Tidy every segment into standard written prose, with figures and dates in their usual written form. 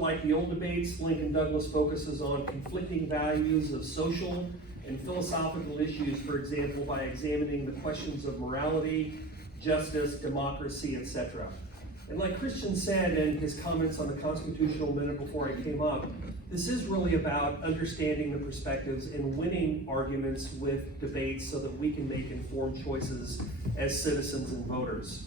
Somewhat like the old debates, Lincoln Douglas focuses on conflicting values of social and philosophical issues, for example, by examining the questions of morality, justice, democracy, etc. And like Christian said in his comments on the Constitutional Minute before I came up, this is really about understanding the perspectives and winning arguments with debates so that we can make informed choices as citizens and voters.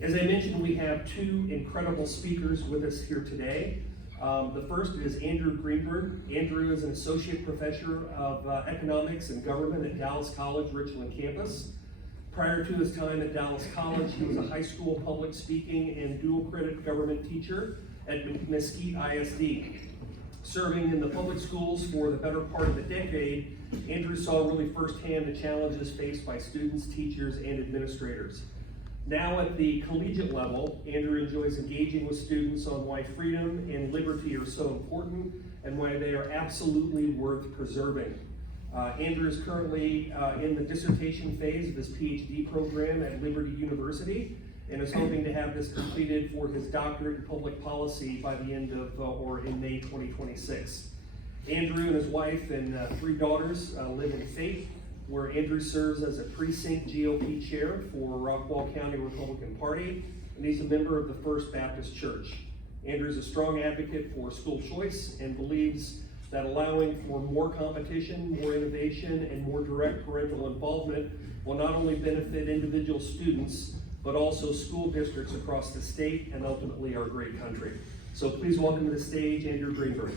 As I mentioned, we have two incredible speakers with us here today. The first is Andrew Greenberg. Andrew is an associate professor of economics and government at Dallas College, Richland campus. Prior to his time at Dallas College, he was a high school public speaking and dual credit government teacher at Mesquite ISD. Serving in the public schools for the better part of a decade, Andrew saw really firsthand the challenges faced by students, teachers, and administrators. Now at the collegiate level, Andrew enjoys engaging with students on why freedom and liberty are so important and why they are absolutely worth preserving. Andrew is currently in the dissertation phase of his PhD program at Liberty University and is hoping to have this completed for his doctorate in public policy by the end of, or in May 2026. Andrew and his wife and 3 daughters live in Faith, where Andrew serves as a precinct GOP chair for Rockwall County Republican Party, and he's a member of the First Baptist Church. Andrew is a strong advocate for school choice and believes that allowing for more competition, more innovation, and more direct parental involvement will not only benefit individual students, but also school districts across the state and ultimately our great country. So please welcome to the stage, Andrew Greenberg.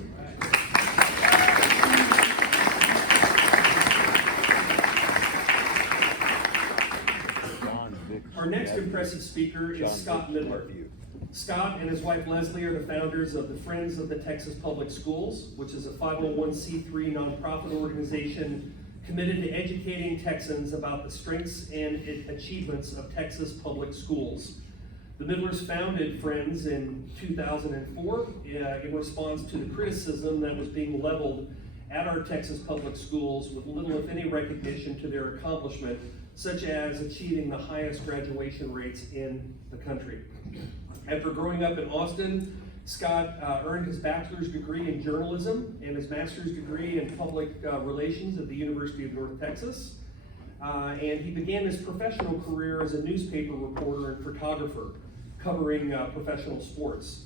Our next impressive speaker is Scott Midler. Scott and his wife Leslie are the founders of the Friends of the Texas Public Schools, which is a 501c3 nonprofit organization committed to educating Texans about the strengths and achievements of Texas public schools. The Midlers founded Friends in 2004 in response to the criticism that was being leveled at our Texas public schools with little, if any, recognition to their accomplishment, such as achieving the highest graduation rates in the country. After growing up in Austin, Scott earned his bachelor's degree in journalism and his master's degree in public relations at the University of North Texas. And he began his professional career as a newspaper reporter and photographer, covering professional sports.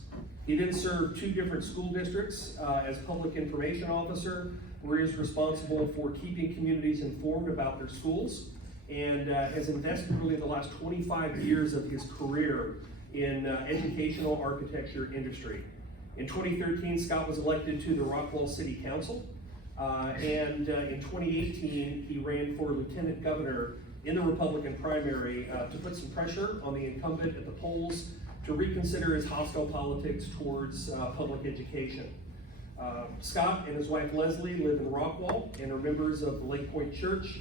He then served 2 different school districts as public information officer, where he is responsible for keeping communities informed about their schools, and has invested really the last 25 years of his career in educational architecture industry. In 2013, Scott was elected to the Rockwall City Council, and in 2018, he ran for lieutenant governor in the Republican primary to put some pressure on the incumbent at the polls to reconsider his hostile politics towards public education. Scott and his wife Leslie live in Rockwall and are members of the Lake Point Church.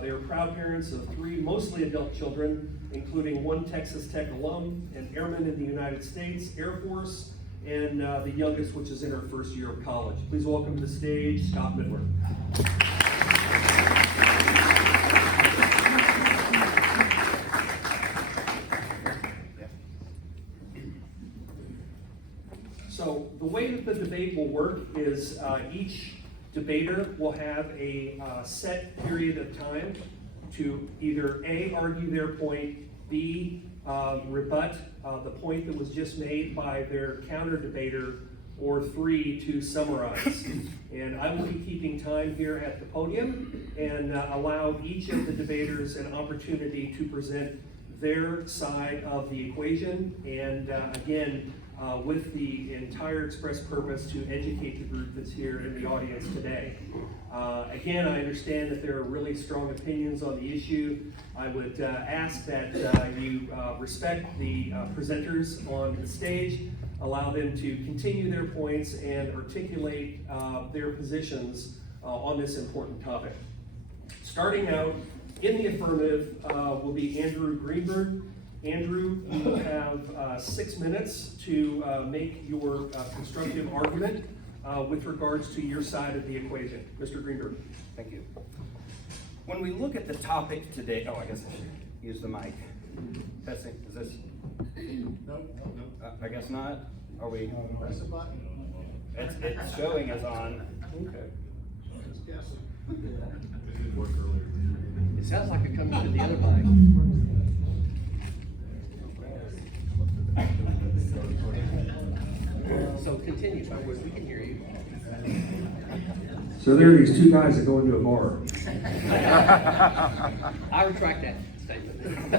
They are proud parents of 3 mostly adult children, including 1 Texas Tech alum, an airman in the United States Air Force, and the youngest, which is in her first year of college. Please welcome to the stage, Scott Midler. So the way that the debate will work is each debater will have a set period of time to either A, argue their point, B, rebut the point that was just made by their counter debater, or 3, to summarize. And I will be keeping time here at the podium and allow each of the debaters an opportunity to present their side of the equation, and again, with the entire express purpose to educate the group that's here in the audience today. Again, I understand that there are really strong opinions on the issue. I would ask that you respect the presenters on the stage, allow them to continue their points and articulate their positions on this important topic. Starting out in the affirmative will be Andrew Greenberg. Andrew, you have 6 minutes to make your constructive argument with regards to your side of the equation. Mr. Greenberg. Thank you. When we look at the topic today, I guess I should use the mic. Testing, is this? No. I guess not. Are we? Press the button. It's showing us on. Okay. Just guessing. It sounds like it comes to the other mic. So continue, we can hear you. So there are these two guys that go into a bar. I retract that statement.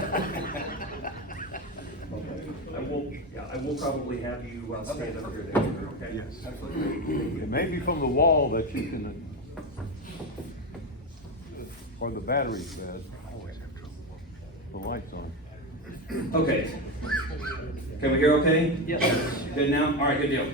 I will probably have you stand up here then, okay? Yes. Absolutely. It may be from the wall that you can, or the battery says, the light's on. Okay. Can we hear okay? Yes. Good now? All right, good deal.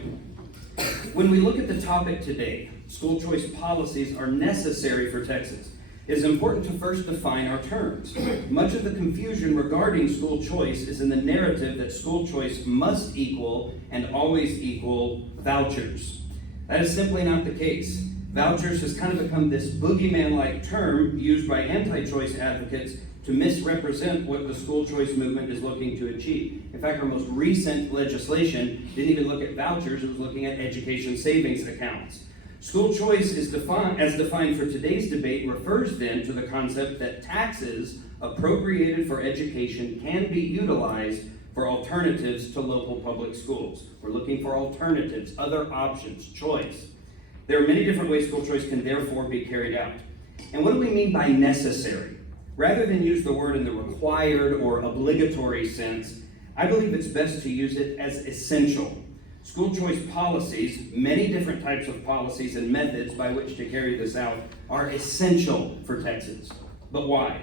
When we look at the topic today, school choice policies are necessary for Texas. It is important to first define our terms. Much of the confusion regarding school choice is in the narrative that school choice must equal and always equal vouchers. That is simply not the case. Vouchers has kind of become this boogeyman-like term used by anti-choice advocates to misrepresent what the school choice movement is looking to achieve. In fact, our most recent legislation didn't even look at vouchers, it was looking at education savings accounts. School choice is defined for today's debate refers then to the concept that taxes appropriated for education can be utilized for alternatives to local public schools. We're looking for alternatives, other options, choice. There are many different ways school choice can therefore be carried out. And what do we mean by necessary? Rather than use the word in the required or obligatory sense, I believe it's best to use it as essential. School choice policies, many different types of policies and methods by which to carry this out, are essential for Texas. But why?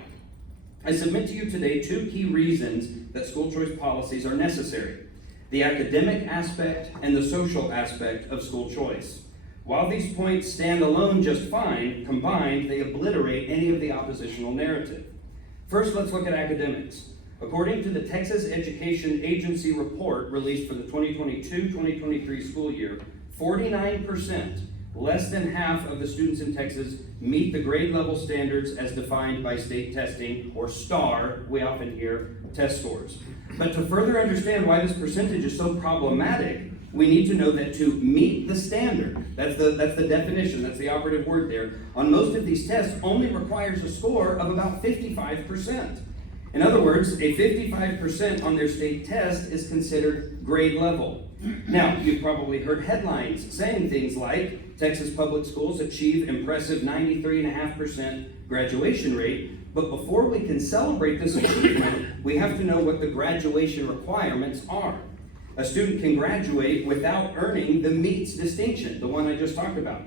I submit to you today two key reasons that school choice policies are necessary: the academic aspect and the social aspect of school choice. While these points stand alone just fine, combined, they obliterate any of the oppositional narrative. First, let's look at academics. According to the Texas Education Agency report released for the 2022-2023 school year, 49%, less than half of the students in Texas meet the grade level standards as defined by state testing, or STAR, we often hear, test scores. But to further understand why this percentage is so problematic, we need to know that to meet the standard, that's the definition, that's the operative word there, on most of these tests only requires a score of about 55%. In other words, a 55% on their state test is considered grade level. Now, you've probably heard headlines saying things like, Texas public schools achieve impressive 93.5% graduation rate, but before we can celebrate this achievement, we have to know what the graduation requirements are. A student can graduate without earning the meets distinction, the one I just talked about.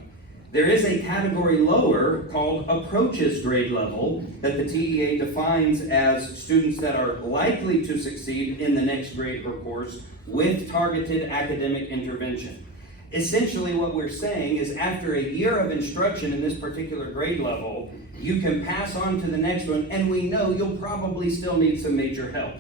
There is a category lower called approaches grade level that the TEA defines as students that are likely to succeed in the next grade or course with targeted academic intervention. Essentially what we're saying is after a year of instruction in this particular grade level, you can pass on to the next one, and we know you'll probably still need some major help.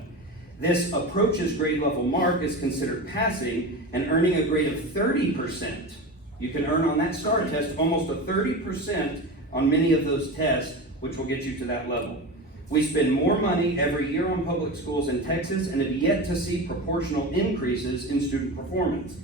This approaches grade level mark is considered passing, and earning a grade of 30%. You can earn on that STAR test almost a 30% on many of those tests, which will get you to that level. We spend more money every year on public schools in Texas and have yet to see proportional increases in student performance.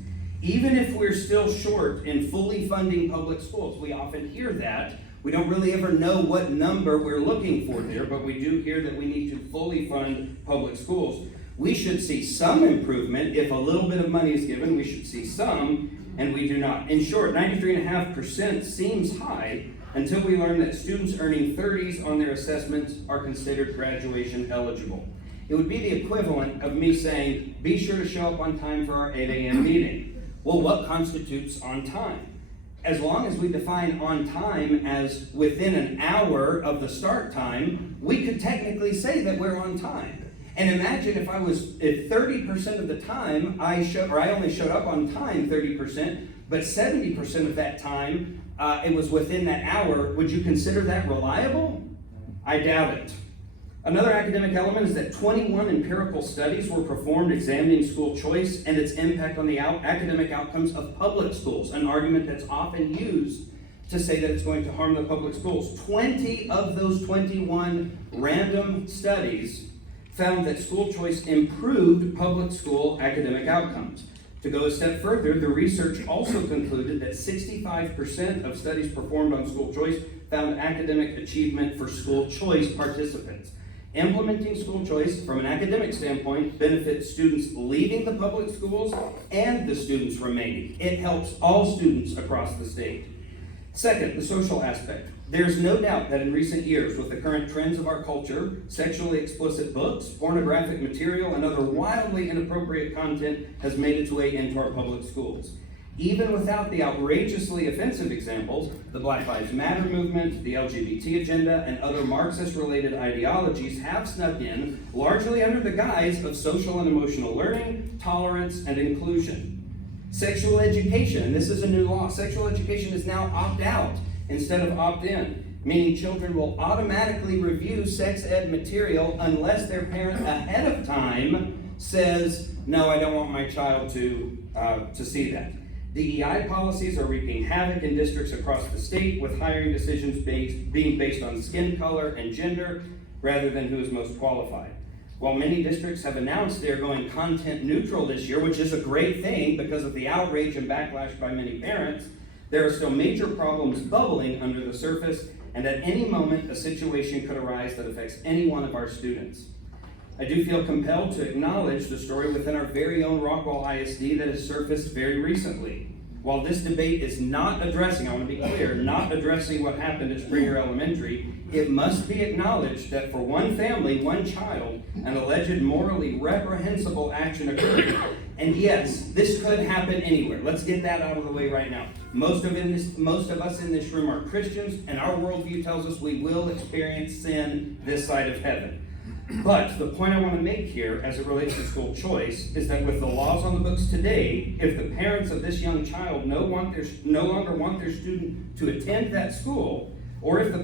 Even if we're still short in fully funding public schools, we often hear that. We don't really ever know what number we're looking for there, but we do hear that we need to fully fund public schools. We should see some improvement. If a little bit of money is given, we should see some, and we do not. In short, 93.5% seems high until we learn that students earning 30s on their assessments are considered graduation eligible. It would be the equivalent of me saying, be sure to show up on time for our 8 a.m. meeting. Well, what constitutes on time? As long as we define on time as within an hour of the start time, we could technically say that we're on time. And imagine if 30% of the time I only showed up on time 30%, but 70% of that time it was within that hour. Would you consider that reliable? I doubt it. Another academic element is that 21 empirical studies were performed examining school choice and its impact on the academic outcomes of public schools, an argument that's often used to say that it's going to harm the public schools. 20 of those 21 random studies found that school choice improved public school academic outcomes. To go a step further, the research also concluded that 65% of studies performed on school choice found academic achievement for school choice participants. Implementing school choice from an academic standpoint benefits students leaving the public schools and the students remaining. It helps all students across the state. Second, the social aspect. There's no doubt that in recent years, with the current trends of our culture, sexually explicit books, pornographic material, and other wildly inappropriate content has made its way into our public schools. Even without the outrageously offensive examples, the Black Lives Matter movement, the LGBT agenda, and other Marxist-related ideologies have snuck in, largely under the guise of social and emotional learning, tolerance, and inclusion. Sexual education, and this is a new law, sexual education is now opt-out instead of opt-in, meaning children will automatically review sex ed material unless their parent ahead of time says, no, I don't want my child to see that. DEI policies are wreaking havoc in districts across the state, with hiring decisions being based on skin color and gender rather than who is most qualified. While many districts have announced they're going content neutral this year, which is a great thing because of the outrage and backlash by many parents, there are still major problems bubbling under the surface, and at any moment a situation could arise that affects any one of our students. I do feel compelled to acknowledge the story within our very own Rockwall ISD that has surfaced very recently. While this debate is not addressing, I want to be clear, not addressing what happened at Springer Elementary, it must be acknowledged that for one family, one child, an alleged morally reprehensible action occurred. And yes, this could happen anywhere. Let's get that out of the way right now. Most of us in this room are Christians, and our worldview tells us we will experience sin this side of heaven. But the point I want to make here, as it relates to school choice, is that with the laws on the books today, if the parents of this young child no longer want their student to attend that school, or if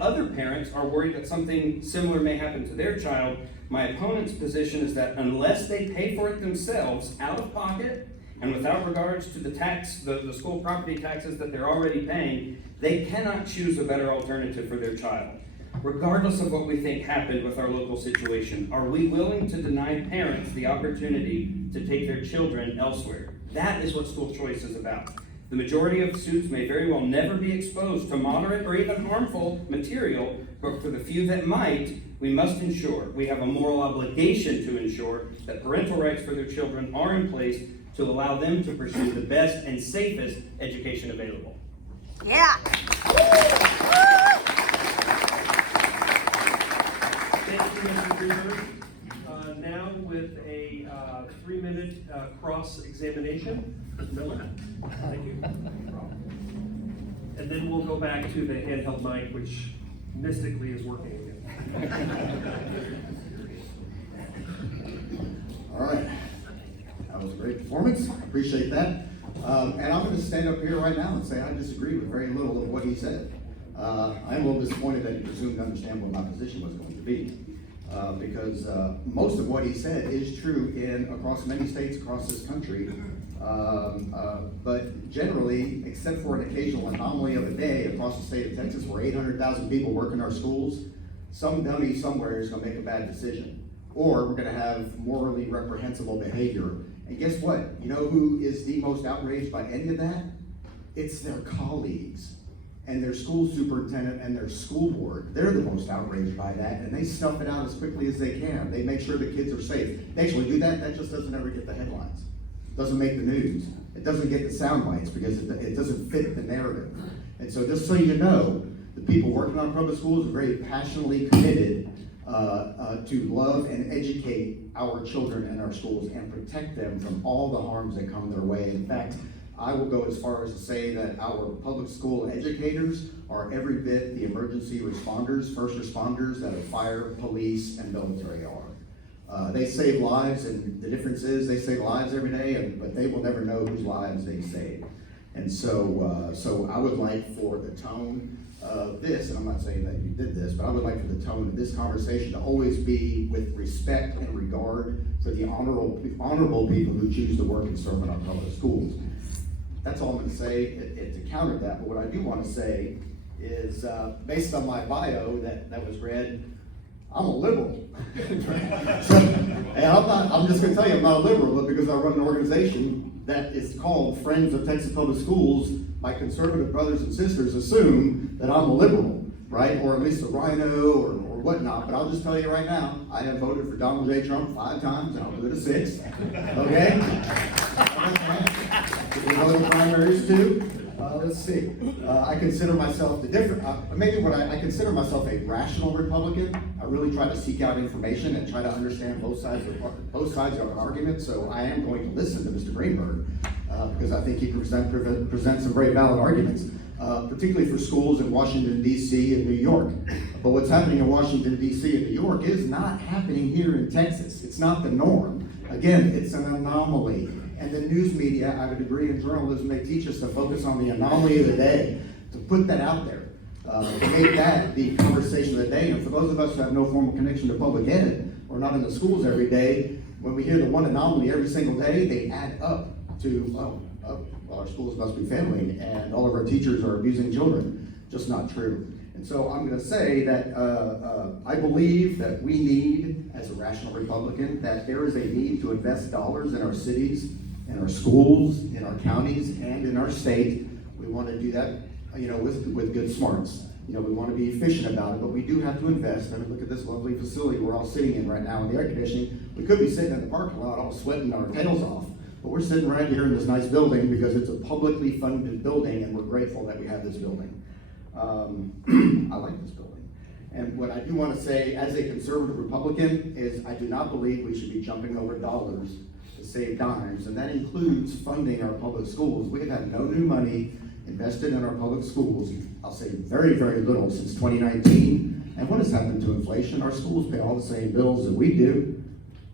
other parents are worried that something similar may happen to their child, my opponent's position is that unless they pay for it themselves out of pocket and without regards to the school property taxes that they're already paying, they cannot choose a better alternative for their child. Regardless of what we think happened with our local situation, are we willing to deny parents the opportunity to take their children elsewhere? That is what school choice is about. The majority of students may very well never be exposed to moderate or even harmful material, but for the few that might, we must ensure, we have a moral obligation to ensure that parental rights for their children are in place to allow them to pursue the best and safest education available. Yeah. Thank you, Mr. Greenberg. Now with a 3-minute cross-examination, Ms. Miller. Thank you. And then we'll go back to the handheld mic, which mystically is working again. All right, that was a great performance, appreciate that. And I'm gonna stand up here right now and say I disagree with very little of what he said. I'm a little disappointed that he presumed to understand what my position was going to be. Because most of what he said is true across many states across this country. But generally, except for an occasional anomaly of a day across the state of Texas where 800,000 people work in our schools, some dummy somewhere is gonna make a bad decision. Or we're gonna have morally reprehensible behavior. And guess what? You know who is the most outraged by any of that? It's their colleagues and their school superintendent and their school board. They're the most outraged by that, and they stuff it out as quickly as they can. They make sure the kids are safe. They actually do that, that just doesn't ever get the headlines. Doesn't make the news. It doesn't get the sound bites because it doesn't fit the narrative. And so just so you know, the people working on public schools are very passionately committed to love and educate our children in our schools and protect them from all the harms that come their way. In fact, I will go as far as to say that our public school educators are every bit the emergency responders, first responders that a fire, police, and military are. They save lives, and the difference is they save lives every day, but they will never know whose lives they save. And so I would like for the tone of this, and I'm not saying that you did this, but I would like for the tone of this conversation to always be with respect and regard for the honorable people who choose to work and serve in our public schools. That's all I'm going to say to counter that. But what I do want to say is, based on my bio that was read, I'm a liberal. And I'm just gonna tell you, I'm not a liberal, but because I run an organization that is called Friends of Texas Public Schools, my conservative brothers and sisters assume that I'm a liberal, right? Or at least a rhino or whatnot, but I'll just tell you right now, I have voted for Donald J. Trump 5 times, and I'll do it a 6th, okay? There's other primaries too. Let's see. I consider myself I consider myself a rational Republican. I really try to seek out information and try to understand both sides of an argument. So I am going to listen to Mr. Greenberg because I think he presents some very valid arguments, particularly for schools in Washington, D.C. and New York. But what's happening in Washington, D.C. and New York is not happening here in Texas. It's not the norm. Again, it's an anomaly. And the news media, I have a degree in journalism, they teach us to focus on the anomaly of the day, to put that out there, to make that the conversation of the day. And for those of us who have no formal connection to public ed, or not in the schools every day, when we hear the one anomaly every single day, they add up to, well, our schools must be failing, and all of our teachers are abusing children. Just not true. And so I'm going to say that I believe that we need, as a rational Republican, that there is a need to invest dollars in our cities, in our schools, in our counties, and in our state. We want to do that, with good smarts. We want to be efficient about it, but we do have to invest. I mean, look at this lovely facility we're all sitting in right now in the air conditioning. We could be sitting in the parking lot all sweating our tails off, but we're sitting right here in this nice building because it's a publicly funded building, and we're grateful that we have this building. I like this building. And what I do want to say as a conservative Republican is I do not believe we should be jumping over dollars to save dimes, and that includes funding our public schools. We have had no new money invested in our public schools. I'll say very, very little since 2019. And what has happened to inflation? Our schools pay all the same bills that we do.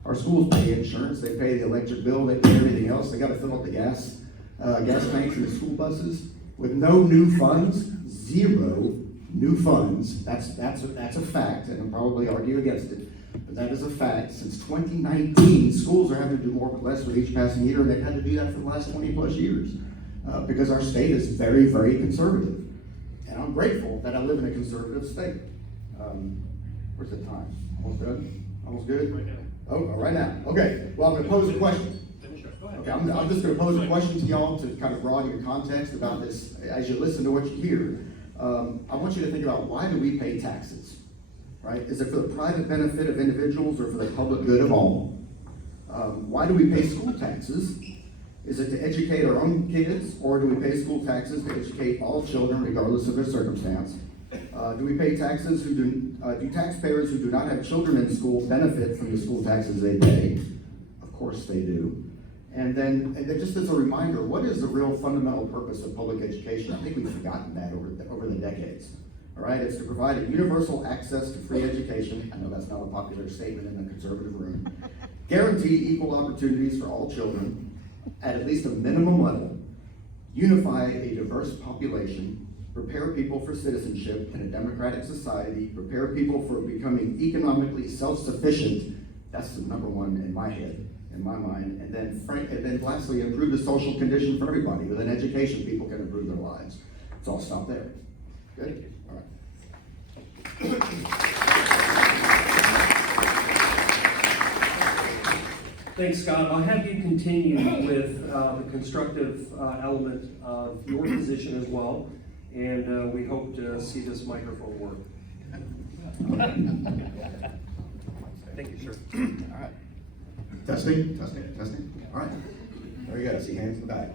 Our schools pay insurance, they pay the electric bill, they pay everything else. They got to fill up the gas tanks in the school buses with no new funds. 0 new funds. That's a fact, and I'll probably argue against it, but that is a fact. Since 2019, schools are having to do more with less with each passing year, and they've had to do that for the last 20 plus years because our state is very, very conservative. And I'm grateful that I live in a conservative state. Where's the time? Almost done? Almost good? Right now. Oh, right now. Okay, well, I'm going to pose a question. Okay, I'm just going to pose a question to y'all to kind of broaden your context about this. As you listen to what you hear, I want you to think about, why do we pay taxes, right? Is it for the private benefit of individuals or for the public good of all? Why do we pay school taxes? Is it to educate our own kids, or do we pay school taxes to educate all children regardless of their circumstance? Do we pay taxes do taxpayers who do not have children in school benefit from the school taxes they pay? Of course they do. And then just as a reminder, what is the real fundamental purpose of public education? I think we've forgotten that over the decades. All right, it's to provide a universal access to free education. I know that's not a popular statement in the conservative room. Guarantee equal opportunities for all children at least a minimum level. Unify a diverse population. Prepare people for citizenship in a democratic society. Prepare people for becoming economically self-sufficient. That's the number one in my head. In my mind, and then lastly, improve the social condition for everybody. With an education, people can improve their lives. So I'll stop there. Good? All right. Thanks, Scott. I'll have you continue with the constructive element of your position as well, and we hope to see this microphone work. Thank you, sir. All right. Testing. All right. There you go. See hands in the back.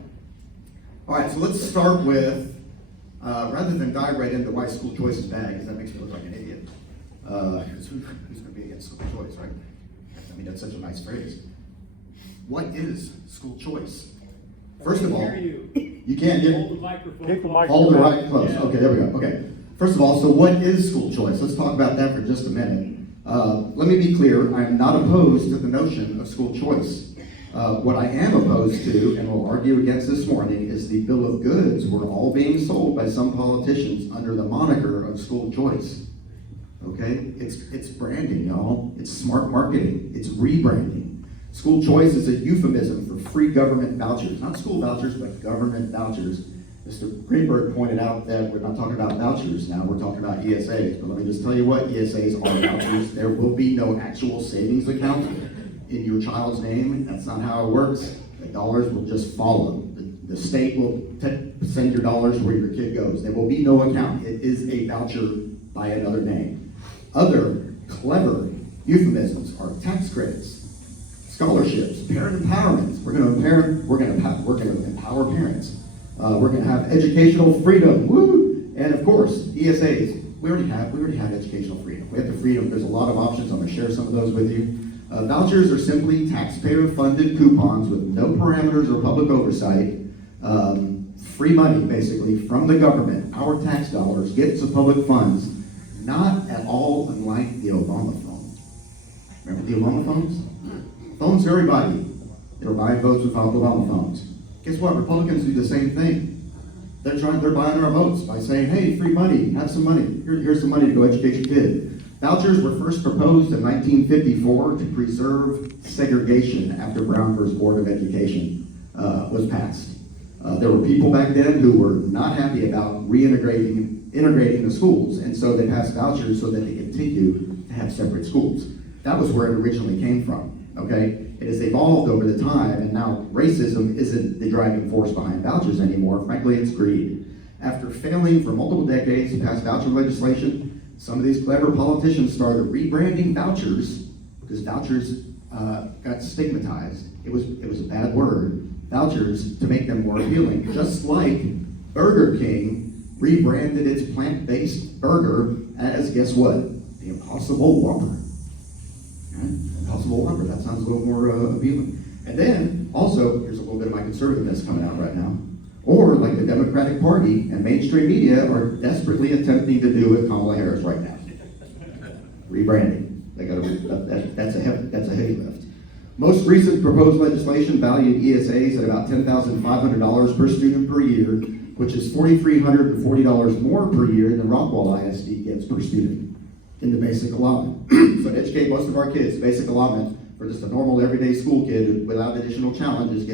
All right, so let's start with, rather than dive right into why school choice is bad, because that makes me look like an idiot. Who's going to be against school choice, right? I mean, that's such a nice phrase. What is school choice? First of all, you can't hear. Hold the microphone. Keep the microphone. Hold it right close. Yeah. Okay, there we go. Okay. First of all, so what is school choice? Let's talk about that for just a minute. Let me be clear, I'm not opposed to the notion of school choice. What I am opposed to, and will argue against this morning, is the bill of goods we're all being sold by some politicians under the moniker of school choice. Okay? It's branding, y'all. It's smart marketing. It's rebranding. School choice is a euphemism for free government vouchers. Not school vouchers, but government vouchers. Mr. Greenberg pointed out that we're not talking about vouchers now, we're talking about ESAs. But let me just tell you what, ESAs are vouchers. There will be no actual savings account in your child's name. That's not how it works. The dollars will just follow. The state will send your dollars where your kid goes. There will be no account. It is a voucher by another name. Other clever euphemisms are tax credits, scholarships, parent empowerment. We're going to empower parents. We're going to have educational freedom. Woo! And of course, ESAs. We already have educational freedom. We have the freedom. There's a lot of options. I'm going to share some of those with you. Vouchers are simply taxpayer-funded coupons with no parameters or public oversight. Free money, basically, from the government. Our tax dollars get to public funds. Not at all unlike the Obama phone. Remember the Obama phones? Phones for everybody. They were buying votes with Obama phones. Guess what? Republicans do the same thing. They're buying our votes by saying, hey, free money, have some money. Here's some money to go educate your kid. Vouchers were first proposed in 1954 to preserve segregation after Brown v. Board of Education was passed. There were people back then who were not happy about integrating the schools, and so they passed vouchers so that they continue to have separate schools. That was where it originally came from, okay? It has evolved over the time, and now racism isn't the driving force behind vouchers anymore. Frankly, it's greed. After failing for multiple decades to pass voucher legislation, some of these clever politicians started rebranding vouchers, because vouchers got stigmatized. It was a bad word. Vouchers to make them more appealing, just like Burger King rebranded its plant-based burger as, guess what? The Impossible Whopper. Okay? Impossible Whopper, that sounds a little more appealing. And then, also, here's a little bit of my conservativeness coming out right now. Or, like the Democratic Party and mainstream media are desperately attempting to do with Kamala Harris right now. Rebranding. That's a heavy lift. Most recent proposed legislation valued ESAs at about $10,500 per student per year, which is $4,340 more per year than Rockwall ISD gets per student in the basic allotment. So to educate most of our kids, basic allotment for just a normal everyday school kid without additional challenges,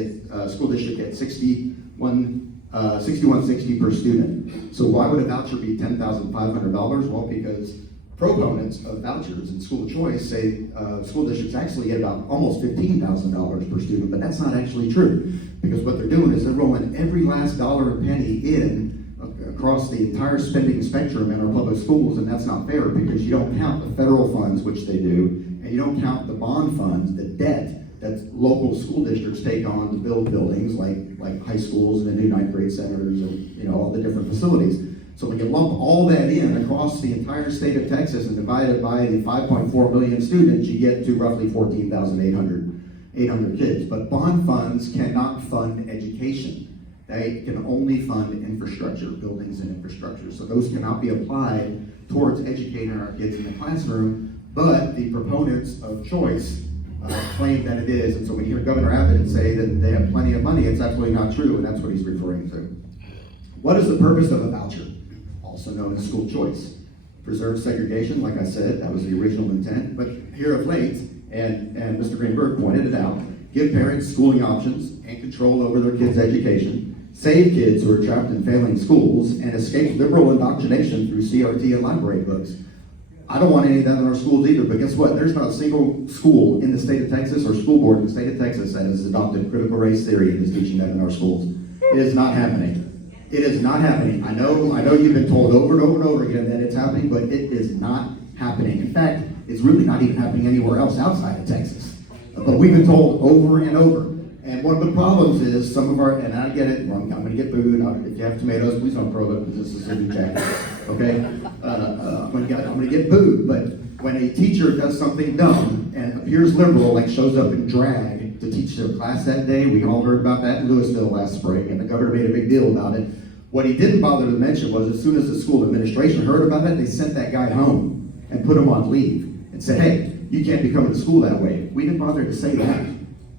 school district gets $61.60 per student. So why would a voucher be $10,500? Well, because proponents of vouchers and school choice say school districts actually get about almost $15,000 per student, but that's not actually true, because what they're doing is they're rolling every last dollar and penny in across the entire spending spectrum in our public schools, and that's not fair, because you don't count the federal funds, which they do, and you don't count the bond funds, the debt that local school districts take on to build buildings like high schools and the new ninth grade centers and all the different facilities. So when you lump all that in across the entire state of Texas and divide it by the 5.4 million students, you get to roughly 14,800 kids. But bond funds cannot fund education. They can only fund infrastructure, buildings and infrastructure. So those cannot be applied towards educating our kids in the classroom, but the proponents of choice claim that it is. And so when you hear Governor Abbott say that they have plenty of money, it's absolutely not true, and that's what he's referring to. What is the purpose of a voucher? Also known as school choice. Preserve segregation, like I said, that was the original intent, but here of late, and Mr. Greenberg pointed it out, give parents schooling options and control over their kids' education, save kids who are trapped in failing schools, and escape liberal indoctrination through CRT and library books. I don't want any of that in our schools either, but guess what? There's not a single school in the state of Texas or school board in the state of Texas that has adopted critical race theory and is teaching that in our schools. It is not happening. It is not happening. I know you've been told over and over and over again that it's happening, but it is not happening. In fact, it's really not even happening anywhere else outside of Texas. But we've been told over and over. And one of the problems is some of our, and I get it, I'm going to get booed. If you have tomatoes, please don't throw them, because this is a new jacket, okay? I'm going to get booed. But when a teacher does something dumb and appears liberal, like shows up in drag to teach their class that day, we all heard about that in Louisville last spring, and the governor made a big deal about it. What he didn't bother to mention was, as soon as the school administration heard about it, they sent that guy home and put him on leave and said, hey, you can't be coming to school that way. We didn't bother to say that.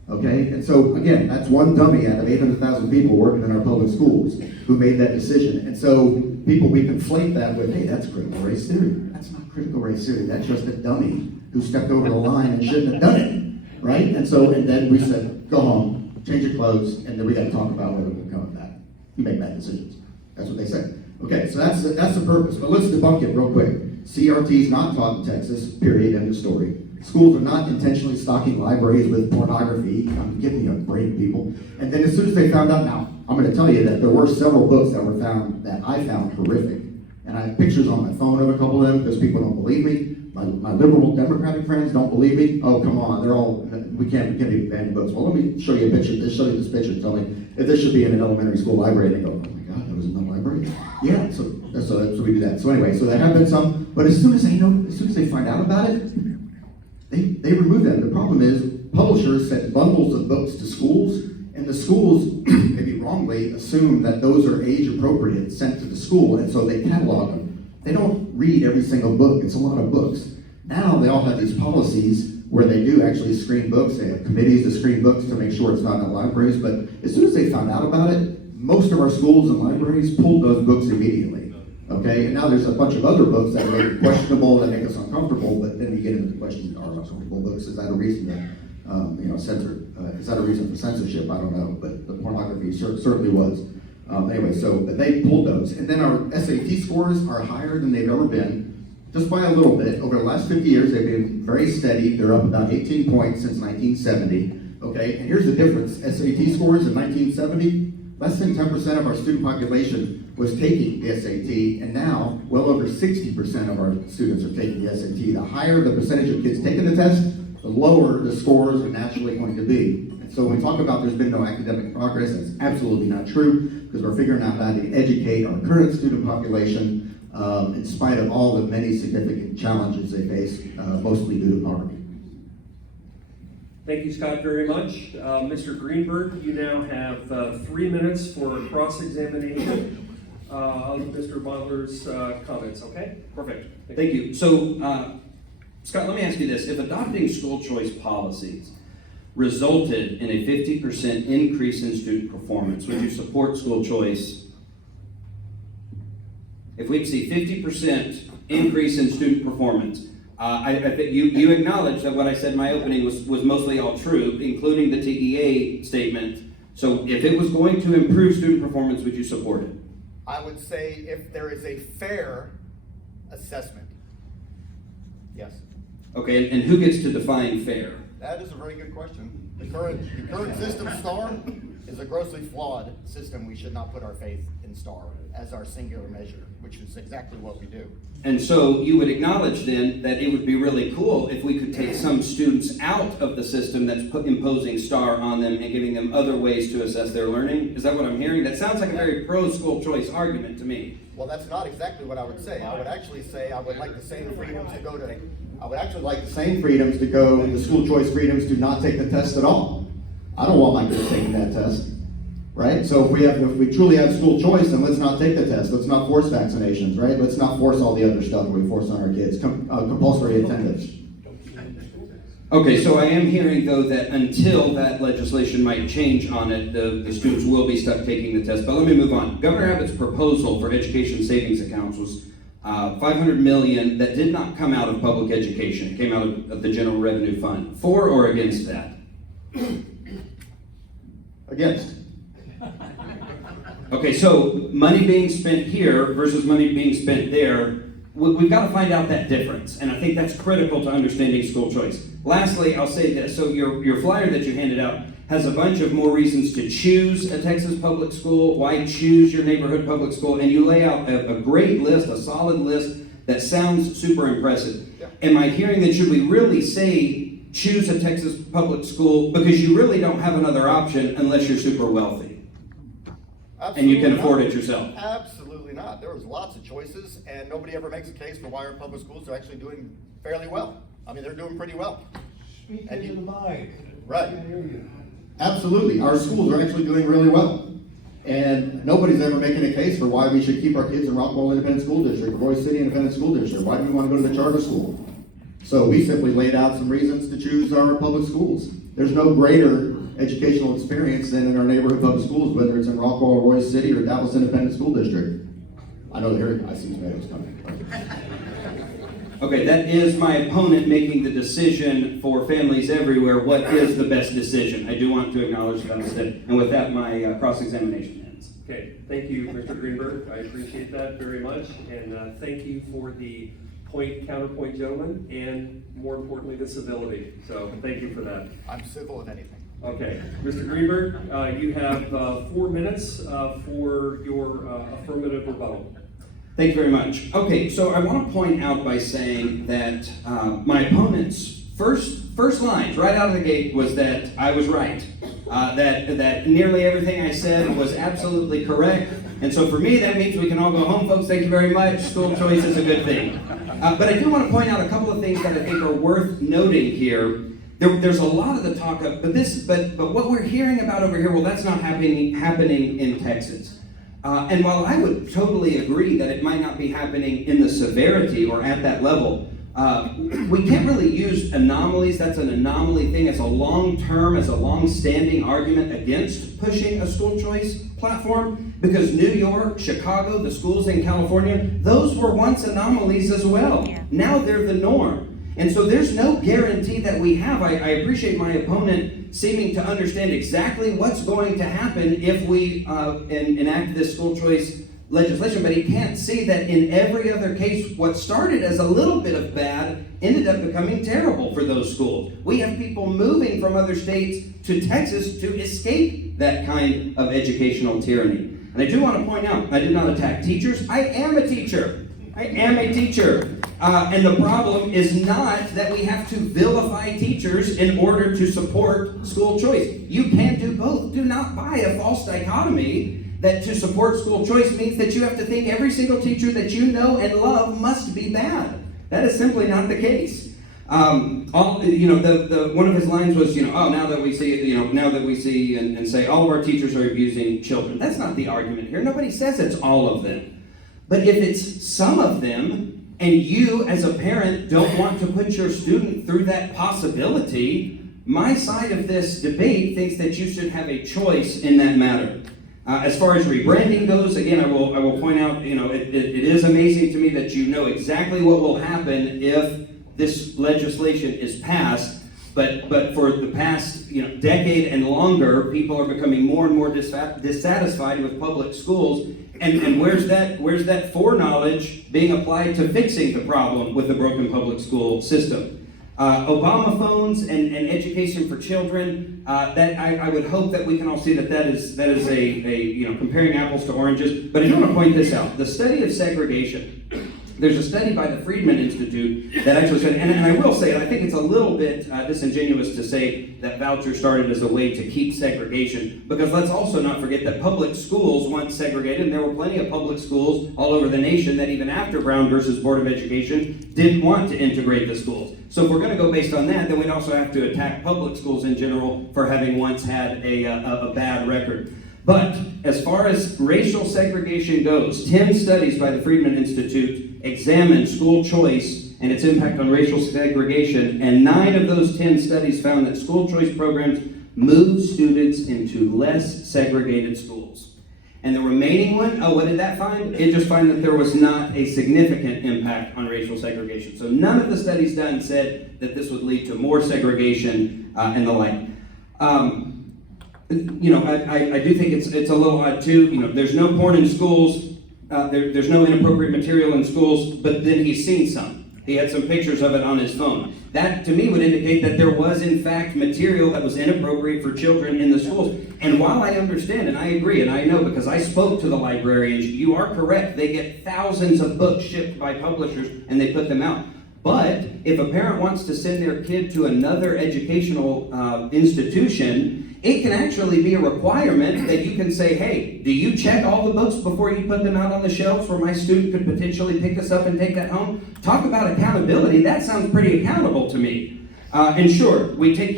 Okay, and so again, that's one dummy out of 800,000 people working in our public schools who made that decision. And so we conflate that with, hey, that's critical race theory. That's not critical race theory. That's just a dummy who stepped over the line and shouldn't have done it, right? And then we said, go home, change your clothes, and then we got to talk about whether we'll come with that. You make bad decisions. That's what they say. Okay, so that's the purpose, but let's debunk it real quick. CRT is not taught in Texas, period, end of story. Schools are not intentionally stocking libraries with pornography. Give me a break, people. And then as soon as they found out, now, I'm going to tell you that there were several books that were found, that I found horrific. And I have pictures on my phone of a couple of them because people don't believe me. My liberal Democratic friends don't believe me. Oh, come on, they're all, we can't be banning books. Well, let me show you a picture, show you this picture and tell me if this should be in an elementary school library. And they go, oh my God, that was in the library? Yeah, so we do that. So anyway, so there have been some, but as soon as they find out about it, they remove them. The problem is publishers send bundles of books to schools, and the schools, maybe wrongly, assume that those are age appropriate, sent to the school, and so they catalog them. They don't read every single book. It's a lot of books. Now they all have these policies where they do actually screen books. They have committees to screen books to make sure it's not in the libraries. But as soon as they found out about it, most of our schools and libraries pulled those books immediately. Okay, and now there's a bunch of other books that are questionable, that make us uncomfortable, but then you get into the question, are uncomfortable books, is that a reason to, censor, is that a reason for censorship? I don't know, but the pornography certainly was. Anyway, so they pulled those. And then our SAT scores are higher than they've ever been, just by a little bit. Over the last 50 years, they've been very steady. They're up about 18 points since 1970. Okay, and here's the difference. SAT scores in 1970, less than 10% of our student population was taking the SAT, and now well over 60% of our students are taking the SAT. The higher the percentage of kids taking the test, the lower the scores are naturally going to be. And so when we talk about there's been no academic progress, that's absolutely not true, because we're figuring out how to educate our current student population in spite of all the many significant challenges they face, mostly due to poverty. Thank you, Scott, very much. Mr. Greenberg, you now have 3 minutes for cross-examination of Mr. Butler's comments, okay? Perfect. Thank you. So, Scott, let me ask you this. If adopting school choice policies resulted in a 50% increase in student performance, would you support school choice? If we'd see 50% increase in student performance, I think you acknowledge that what I said in my opening was mostly all true, including the TEA statement. So if it was going to improve student performance, would you support it? I would say if there is a fair assessment, yes. Okay, and who gets to define fair? That is a very good question. The current system, STAR, is a grossly flawed system. We should not put our faith in STAR as our singular measure, which is exactly what we do. And so you would acknowledge then that it would be really cool if we could take some students out of the system that's imposing STAR on them and giving them other ways to assess their learning. Is that what I'm hearing? That sounds like a very pro-school choice argument to me. Well, that's not exactly what I would say. I would actually say I would like the same freedoms to go to. I would actually like the same freedoms to go, the school choice freedoms to not take the test at all. I don't want my kids taking that test, right? So if we truly have school choice, then let's not take the test. Let's not force vaccinations, right? Let's not force all the other stuff that we force on our kids. Compulsory attendance. Okay, so I am hearing though that until that legislation might change on it, the students will be stuck taking the test. But let me move on. Governor Abbott's proposal for education savings accounts was $500 million that did not come out of public education. It came out of the general revenue fund. For or against that? Against. Okay, so money being spent here versus money being spent there, we've got to find out that difference. And I think that's critical to understanding school choice. Lastly, I'll say this. So your flyer that you handed out has a bunch of more reasons to choose a Texas public school, why choose your neighborhood public school, and you lay out a great list, a solid list that sounds super impressive. Yeah. Am I hearing that should we really say choose a Texas public school because you really don't have another option unless you're super wealthy? Absolutely and you can not. afford it yourself? Absolutely not. There was lots of choices, and nobody ever makes a case for why our public schools are actually doing fairly well. I mean, they're doing pretty well. Speak into the mic. Right. I can hear you. Absolutely. Our schools are actually doing really well. And nobody's ever making a case for why we should keep our kids in Rockwall Independent School District, or Royce City Independent School District. Why do we want to go to the charter school? So we simply laid out some reasons to choose our public schools. There's no greater educational experience than in our neighborhood public schools, whether it's in Rockwall or Royce City or Dallas Independent School District. I know I see tomatoes coming. Okay, that is my opponent making the decision for families everywhere. What is the best decision? I do want to acknowledge that. And with that, my cross-examination ends. plans. Okay, thank you, Mr. Greenberg. I appreciate that very much. And thank you for the counterpoint, gentlemen, and more importantly, the civility. So thank you for that. I'm civil in anything. Okay, Mr. Greenberg, you have 4 minutes for your affirmative rebuttal. Thank you very much. Okay, so I want to point out by saying that my opponent's first lines right out of the gate was that I was right. That nearly everything I said was absolutely correct. And so for me, that means we can all go home, folks. Thank you very much. School choice is a good thing. But I do want to point out a couple of things that I think are worth noting here. There's a lot of the talk of, but what we're hearing about over here, well, that's not happening in Texas. And while I would totally agree that it might not be happening in the severity or at that level, we can't really use anomalies. That's an anomaly thing. It's a long-standing argument against pushing a school choice platform, because New York, Chicago, the schools in California, those were once anomalies as well. Yeah. Now they're the norm. And so there's no guarantee that we have. I appreciate my opponent seeming to understand exactly what's going to happen if we enact this school choice legislation, but he can't see that in every other case, what started as a little bit of bad ended up becoming terrible for those schools. We have people moving from other states to Texas to escape that kind of educational tyranny. And I do want to point out, I did not attack teachers. I am a teacher. And the problem is not that we have to vilify teachers in order to support school choice. You can do both. Do not buy a false dichotomy that to support school choice means that you have to think every single teacher that you know and love must be bad. That is simply not the case. One of his lines was, now that we see and say all of our teachers are abusing children. That's not the argument here. Nobody says it's all of them. But if it's some of them, and you as a parent don't want to put your student through that possibility, my side of this debate thinks that you should have a choice in that matter. As far as rebranding goes, again, I will point out, it is amazing to me that you know exactly what will happen if this legislation is passed. But for the past decade and longer, people are becoming more and more dissatisfied with public schools. And where's that foreknowledge being applied to fixing the problem with the broken public school system? Obama phones and education for children, that I would hope that we can all see that is a comparing apples to oranges. But I do want to point this out. The study of segregation. There's a study by the Friedman Institute that actually said, and I will say, I think it's a little bit disingenuous to say that vouchers started as a way to keep segregation, because let's also not forget that public schools once segregated, and there were plenty of public schools all over the nation that even after Brown versus Board of Education didn't want to integrate the schools. So if we're going to go based on that, then we'd also have to attack public schools in general for having once had a bad record. But as far as racial segregation goes, 10 studies by the Friedman Institute examined school choice and its impact on racial segregation, and 9 of those 10 studies found that school choice programs move students into less segregated schools. And the remaining one, what did that find? It just found that there was not a significant impact on racial segregation. So none of the studies done said that this would lead to more segregation and the like. I do think it's a little odd too. There's no porn in schools. There's no inappropriate material in schools, but then he's seen some. He had some pictures of it on his phone. That, to me, would indicate that there was, in fact, material that was inappropriate for children in the schools. And while I understand, and I agree, and I know because I spoke to the librarians, you are correct. They get thousands of books shipped by publishers, and they put them out. But if a parent wants to send their kid to another educational institution, it can actually be a requirement that you can say, hey, do you check all the books before you put them out on the shelves where my student could potentially pick this up and take that home? Talk about accountability. That sounds pretty accountable to me. And sure, we take,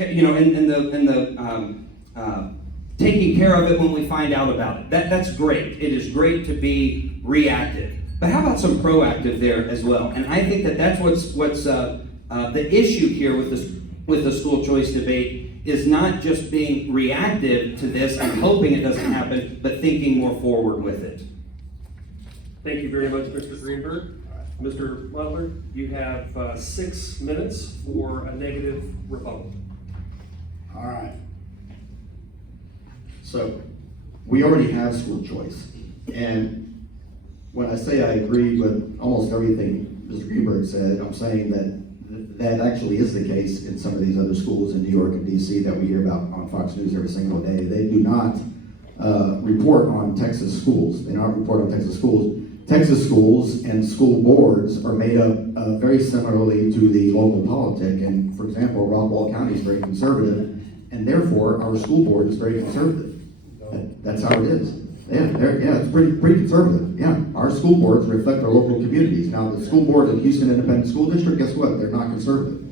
taking care of it when we find out about it. That's great. It is great to be reactive. But how about some proactive there as well? And I think that's what's the issue here with the school choice debate, is not just being reactive to this and hoping it doesn't happen, but thinking more forward with it. Thank you very much, Mr. Greenberg. Mr. Butler, you have 6 minutes for a negative rebuttal. All right. So, we already have school choice. And when I say I agree with almost everything Mr. Greenberg said, I'm saying that that actually is the case in some of these other schools in New York and DC that we hear about on Fox News every single day. They do not report on Texas schools. They do not report on Texas schools. Texas schools and school boards are made up very similarly to the local politic. And for example, Rockwall County is very conservative, and therefore our school board is very conservative. That's how it is. Yeah, it's pretty conservative. Yeah, our school boards reflect our local communities. Now, the school board of Houston Independent School District, guess what? They're not conservative.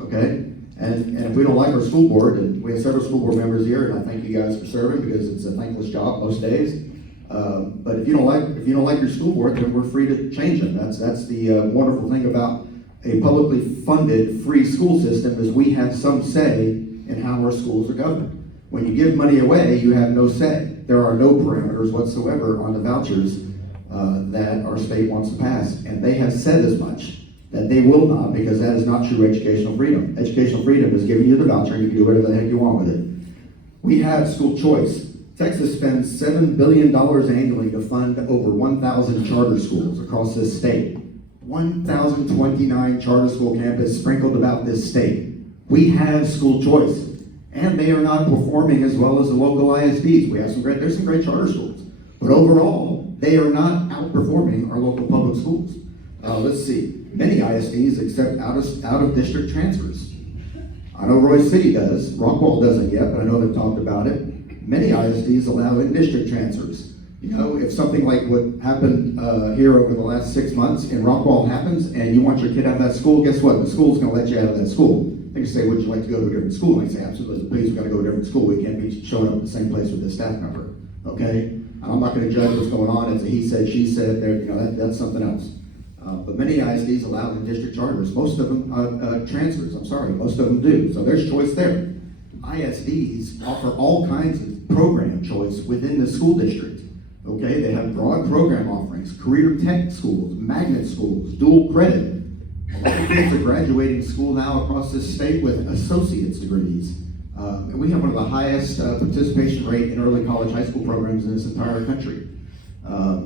Okay, and if we don't like our school board, and we have several school board members here, and I thank you guys for serving because it's a thankless job most days. But if you don't like your school board, then we're free to change them. That's the wonderful thing about a publicly funded free school system is we have some say in how our schools are governed. When you give money away, you have no say. There are no parameters whatsoever on the vouchers that our state wants to pass. And they have said as much, that they will not, because that is not true educational freedom. Educational freedom is giving you the voucher and you can do whatever the heck you want with it. We have school choice. Texas spends $7 billion annually to fund over 1,000 charter schools across this state. 1,029 charter school campuses sprinkled about this state. We have school choice. And they are not performing as well as the local ISDs. There's some great charter schools. But overall, they are not outperforming our local public schools. Let's see. Many ISDs accept out of district transfers. I know Roy City does. Rockwall doesn't yet, but I know they've talked about it. Many ISDs allow in-district transfers. You know, if something like what happened here over the last 6 months in Rockwall happens and you want your kid out of that school, guess what? The school's gonna let you out of that school. They can say, would you like to go to a different school? And I say, absolutely, please, we've got to go to a different school. We can't be showing up at the same place with this staff member, okay? And I'm not gonna judge what's going on. It's a he said, she said, there, you know, that's something else. But many ISDs allow in-district charters. Most of them transfers, I'm sorry, most of them do. So there's choice there. ISDs offer all kinds of program choice within the school district. Okay, they have broad program offerings, career tech schools, magnet schools, dual credit. A lot of kids are graduating school now across this state with associate's degrees. And we have one of the highest participation rate in early college high school programs in this entire country.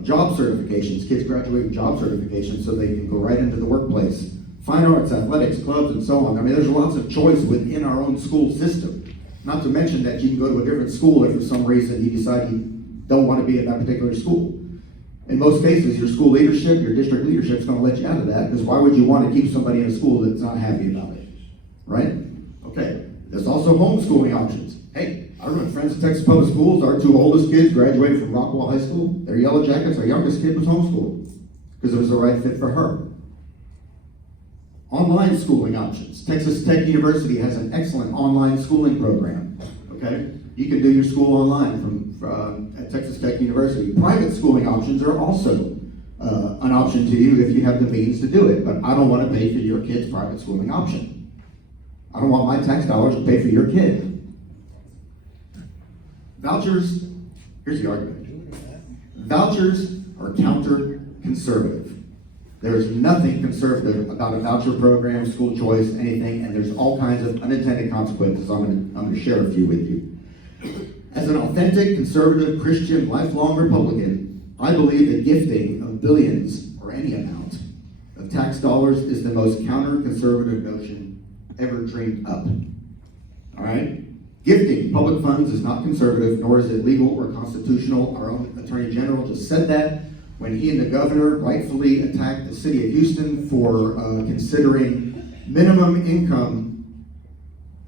Job certifications, kids graduate with job certifications so they can go right into the workplace. Fine arts, athletics, clubs, and so on. I mean, there's lots of choice within our own school system. Not to mention that you can go to a different school if for some reason you decide you don't want to be in that particular school. In most cases, your school leadership, your district leadership is going to let you out of that, because why would you want to keep somebody in a school that's not happy about it, right? Okay, there's also homeschooling options. Hey, I run Friends of Texas Public Schools. Our two oldest kids graduated from Rockwall High School. They're Yellow Jackets. Our youngest kid was homeschooled because it was the right fit for her. Online schooling options. Texas Tech University has an excellent online schooling program, okay? You can do your school online at Texas Tech University. Private schooling options are also an option to you if you have the means to do it, but I don't want to pay for your kid's private schooling option. I don't want my tax dollars to pay for your kid. Vouchers, here's the argument. Vouchers are counter-conservative. There's nothing conservative about a voucher program, school choice, anything, and there's all kinds of unintended consequences. I'm going to share a few with you. As an authentic, conservative, Christian, lifelong Republican, I believe that gifting of billions, or any amount, of tax dollars is the most counter-conservative notion ever dreamed up. All right? Gifting public funds is not conservative, nor is it legal or constitutional. Our own Attorney General just said that when he and the governor rightfully attacked the city of Houston for considering minimum income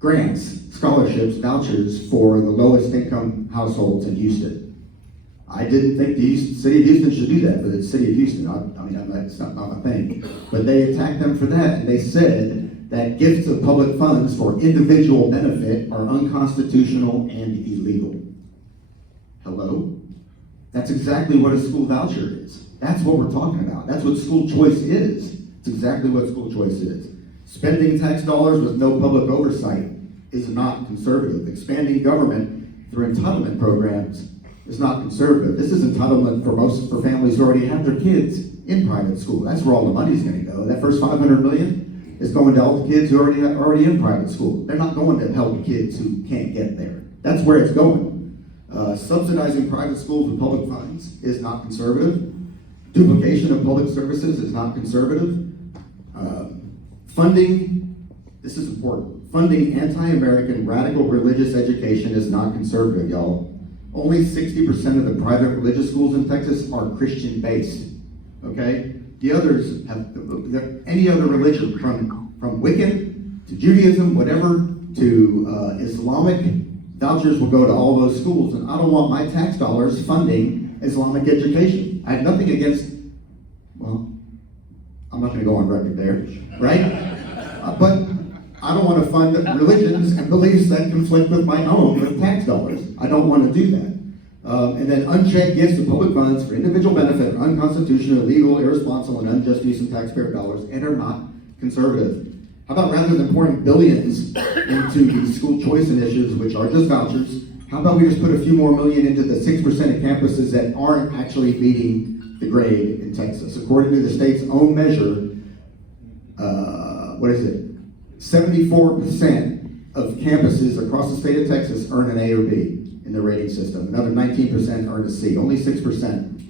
grants, scholarships, vouchers for the lowest income households in Houston. I didn't think the city of Houston should do that, but it's the city of Houston. I mean, that's not my thing. But they attacked them for that, and they said that gifts of public funds for individual benefit are unconstitutional and illegal. Hello? That's exactly what a school voucher is. That's what we're talking about. That's what school choice is. It's exactly what school choice is. Spending tax dollars with no public oversight is not conservative. Expanding government through entitlement programs is not conservative. This is entitlement for families who already have their kids in private school. That's where all the money's going to go. That first $500 million is going to all the kids who are already in private school. They're not going to help kids who can't get there. That's where it's going. Subsidizing private schools with public funds is not conservative. Duplication of public services is not conservative. Funding, this is important, funding anti-American radical religious education is not conservative, y'all. Only 60% of the private religious schools in Texas are Christian-based, okay? The others have, any other religion, from Wiccan to Judaism, whatever, to Islamic, vouchers will go to all those schools, and I don't want my tax dollars funding Islamic education. I have nothing against, well, I'm not going to go on record there, right? But I don't want to fund religions and beliefs that conflict with my own with tax dollars. I don't want to do that. And then unchecked gifts of public funds for individual benefit are unconstitutional, illegal, irresponsible, and unjust use of taxpayer dollars and are not conservative. How about rather than pouring billions into these school choice initiatives, which are just vouchers, how about we just put a few more million into the 6% of campuses that aren't actually meeting the grade in Texas? According to the state's own measure, 74% of campuses across the state of Texas earn an A or B in the rating system. Another 19% earn a C. Only 6%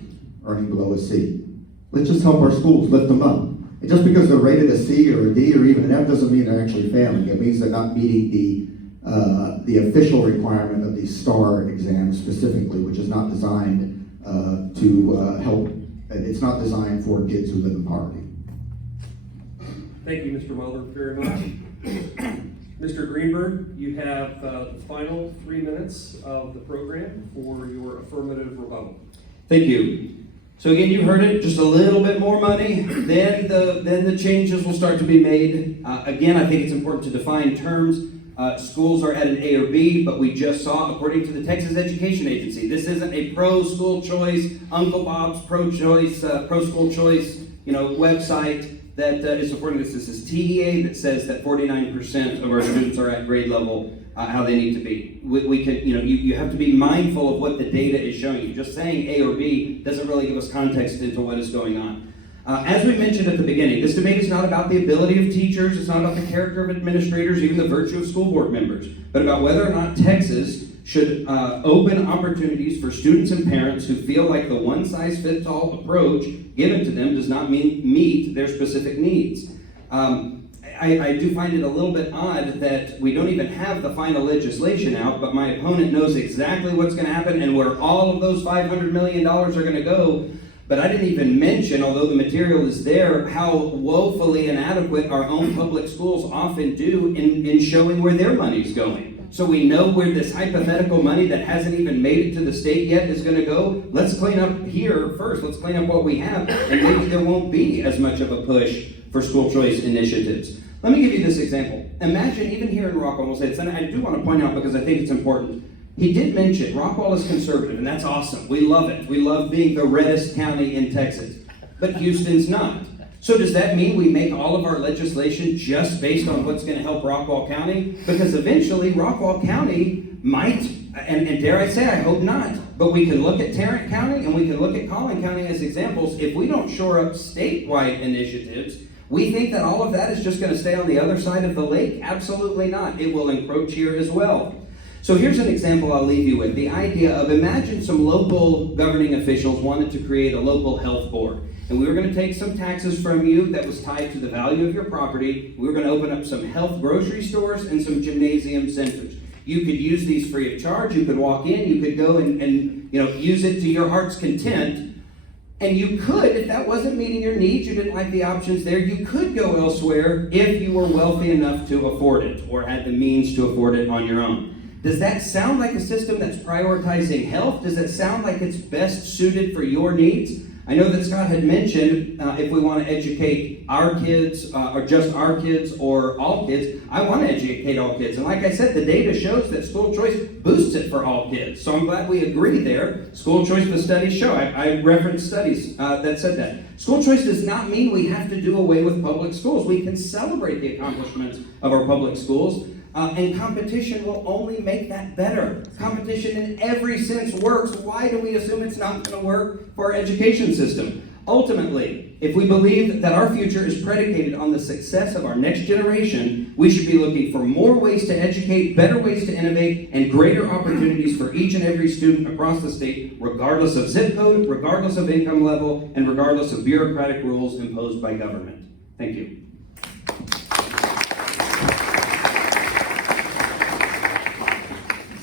earning below a C. Let's just help our schools, lift them up. And just because they're rated a C or a D or even an F doesn't mean they're actually failing. It means they're not meeting the official requirement of the STAR exam specifically, which is not designed to help. It's not designed for kids who live in poverty. Thank you, Mr. Muller, very much. Mr. Greenberg, you have the final 3 minutes of the program for your affirmative rebuttal. Thank you. So again, you heard it, just a little bit more money, then the changes will start to be made. Again, I think it's important to define terms. Schools are at an A or B, but we just saw, according to the Texas Education Agency, this isn't a pro-school choice, Uncle Bob's pro-choice, pro-school choice, website that is supporting this. This is TEA that says that 49% of our students are at grade level how they need to be. We can, you have to be mindful of what the data is showing you. Just saying A or B doesn't really give us context into what is going on. As we mentioned at the beginning, this debate is not about the ability of teachers, it's not about the character of administrators, even the virtue of school board members, but about whether or not Texas should open opportunities for students and parents who feel like the one-size-fits-all approach given to them does not meet their specific needs. I do find it a little bit odd that we don't even have the final legislation out, but my opponent knows exactly what's going to happen and where all of those $500 million are going to go. But I didn't even mention, although the material is there, how woefully inadequate our own public schools often do in showing where their money's going. So we know where this hypothetical money that hasn't even made it to the state yet is going to go. Let's clean up here first. Let's clean up what we have, and maybe there won't be as much of a push for school choice initiatives. Let me give you this example. Imagine, even here in Rockwall, we'll say it's, and I do want to point out because I think it's important. He did mention Rockwall is conservative, and that's awesome. We love it. We love being the reddest county in Texas. But Houston's not. So does that mean we make all of our legislation just based on what's going to help Rockwall County? Because eventually Rockwall County might, and dare I say, I hope not, but we can look at Tarrant County and we can look at Collin County as examples. If we don't shore up statewide initiatives, we think that all of that is just going to stay on the other side of the lake? Absolutely not. It will encroach here as well. So here's an example I'll leave you with. The idea of, imagine some local governing officials wanted to create a local health board. And we were going to take some taxes from you that was tied to the value of your property. We were going to open up some health grocery stores and some gymnasium centers. You could use these free of charge. You could walk in. You could go and use it to your heart's content. And you could, if that wasn't meeting your needs, you didn't like the options there, you could go elsewhere if you were wealthy enough to afford it or had the means to afford it on your own. Does that sound like a system that's prioritizing health? Does that sound like it's best suited for your needs? I know that Scott had mentioned if we want to educate our kids, or just our kids, or all kids, I want to educate all kids. And like I said, the data shows that school choice boosts it for all kids. So I'm glad we agree there. School choice, the studies show. I referenced studies that said that. School choice does not mean we have to do away with public schools. We can celebrate the accomplishments of our public schools. And competition will only make that better. Competition in every sense works. Why do we assume it's not going to work for our education system? Ultimately, if we believe that our future is predicated on the success of our next generation, we should be looking for more ways to educate, better ways to innovate, and greater opportunities for each and every student across the state, regardless of zip code, regardless of income level, and regardless of bureaucratic rules imposed by government. Thank you.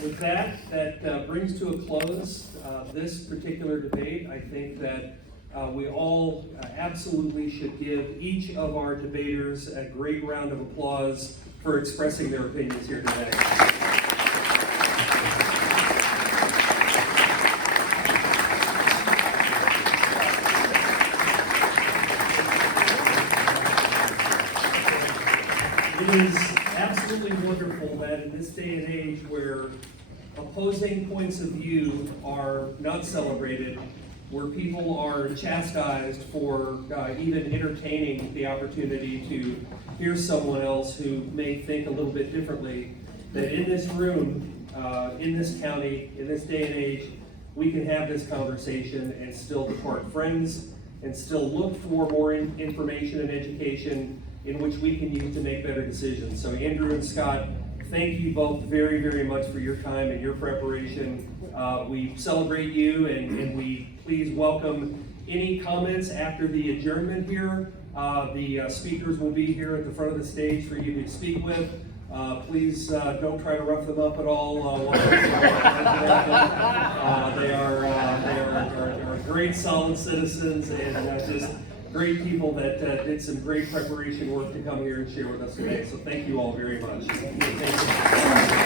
With that brings to a close this particular debate. I think that we all absolutely should give each of our debaters a great round of applause for expressing their opinions here today. It is absolutely wonderful that in this day and age where opposing points of view are not celebrated, where people are chastised for even entertaining the opportunity to hear someone else who may think a little bit differently, that in this room, in this county, in this day and age, we can have this conversation and still depart friends and still look for more information and education in which we can use to make better decisions. So Andrew and Scott, thank you both very, very much for your time and your preparation. We celebrate you and we please welcome any comments after the adjournment here. The speakers will be here at the front of the stage for you to speak with. Please don't try to rough them up at all. They are great, solid citizens and just great people that did some great preparation work to come here and share with us today. So thank you all very much. Thank you.